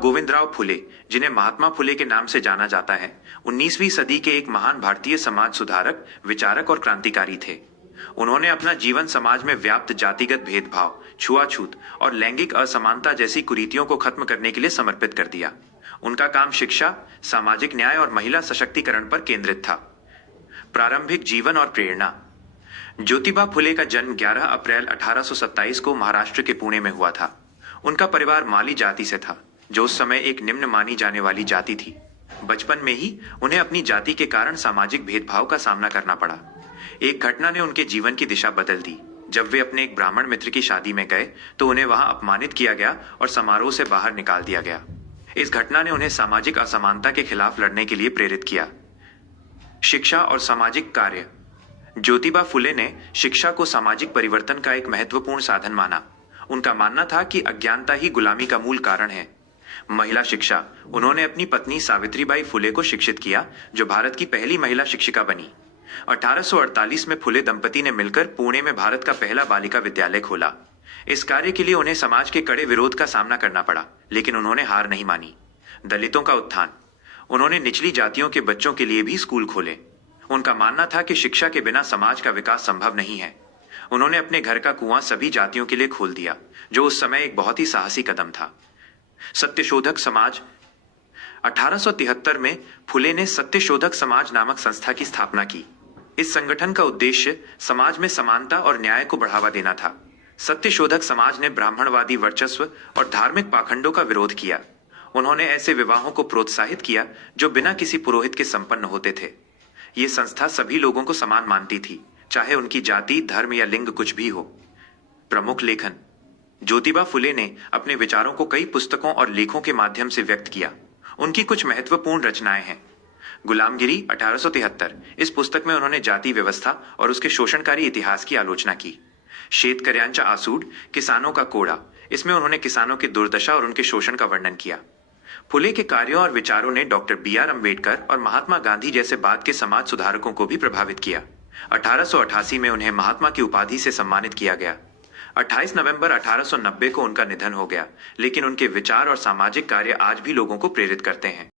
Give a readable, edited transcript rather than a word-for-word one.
गोविंदराव फुले, जिन्हें महात्मा फुले के नाम से जाना जाता है, 19वीं सदी के एक महान भारतीय समाज सुधारक, विचारक और क्रांतिकारी थे। उन्होंने अपना जीवन समाज में व्याप्त जातिगत भेदभाव, छुआछूत और लैंगिक असमानता जैसी कुरीतियों को खत्म करने के लिए समर्पित कर दिया। उनका काम शिक्षा, सामाजिक न्याय और महिला सशक्तिकरण पर केंद्रित था। प्रारंभिक जीवन और प्रेरणा। ज्योतिबा फुले का जन्म 11 अप्रैल 1827 को महाराष्ट्र के पुणे में हुआ था। उनका परिवार माली जाति से था, जो उस समय एक निम्न मानी जाने वाली जाति थी। बचपन में ही उन्हें अपनी जाति के कारण सामाजिक भेदभाव का सामना करना पड़ा। एक घटना ने उनके जीवन की दिशा बदल दी। जब वे अपने एक ब्राह्मण मित्र की शादी में गए तो उन्हें वहां अपमानित किया गया और समारोह से बाहर निकाल दिया गया। इस घटना ने उन्हें सामाजिक असमानता के खिलाफ लड़ने के लिए प्रेरित किया। शिक्षा और सामाजिक कार्य। ज्योतिबा फुले ने शिक्षा को सामाजिक परिवर्तन का एक महत्वपूर्ण साधन माना। उनका मानना था कि अज्ञानता ही गुलामी का मूल कारण है। महिला शिक्षा। उन्होंने अपनी पत्नी सावित्रीबाई फुले को शिक्षित किया, जो भारत की पहली महिला शिक्षिका बनी। 1848 में फुले दंपति ने मिलकर पुणे में भारत का पहला बालिका विद्यालय खोला। इस कार्य के लिए उन्हें समाज के कड़े विरोध का सामना करना पड़ा, लेकिन उन्होंने हार नहीं मानी। दलितों का उत्थान। उन्होंने निचली जातियों के बच्चों के लिए भी स्कूल खोले। उनका मानना था कि शिक्षा के बिना समाज का विकास संभव नहीं है। उन्होंने अपने घर का कुआं सभी जातियों के लिए खोल दिया, जो उस समय एक बहुत ही साहसी कदम था। सत्यशोधक समाज। 1873 में फुले ने सत्यशोधक समाज नामक संस्था की स्थापना की। इस संगठन का उद्देश्य समाज में समानता और न्याय को बढ़ावा देना था। सत्यशोधक समाज ने ब्राह्मणवादी वर्चस्व और धार्मिक पाखंडों का विरोध किया। उन्होंने ऐसे विवाहों को प्रोत्साहित किया जो बिना किसी पुरोहित के संपन्न होते थे। ये संस्था सभी लोगों को समान मानती थी, चाहे उनकी जाति, धर्म या लिंग कुछ भी हो। प्रमुख लेखन। ज्योतिबा फुले ने अपने विचारों को कई पुस्तकों और लेखों के माध्यम से व्यक्त किया। उनकी कुछ महत्वपूर्ण रचनाएं हैं। गुलामगिरी 1873। इस पुस्तक में उन्होंने जाति व्यवस्था और उसके शोषणकारी इतिहास की आलोचना की। शेतकऱ्यांचा आसूड, किसानों का कोड़ा। इसमें उन्होंने किसानों की दुर्दशा और उनके शोषण का वर्णन किया। फुले के कार्यों और विचारों ने डॉक्टर B.R. अम्बेडकर और महात्मा गांधी जैसे बाद के समाज सुधारकों को भी प्रभावित किया। 1888 में उन्हें महात्मा की उपाधि से सम्मानित किया गया। 28 नवंबर 1890 को उनका निधन हो गया, लेकिन उनके विचार और सामाजिक कार्य आज भी लोगों को प्रेरित करते हैं।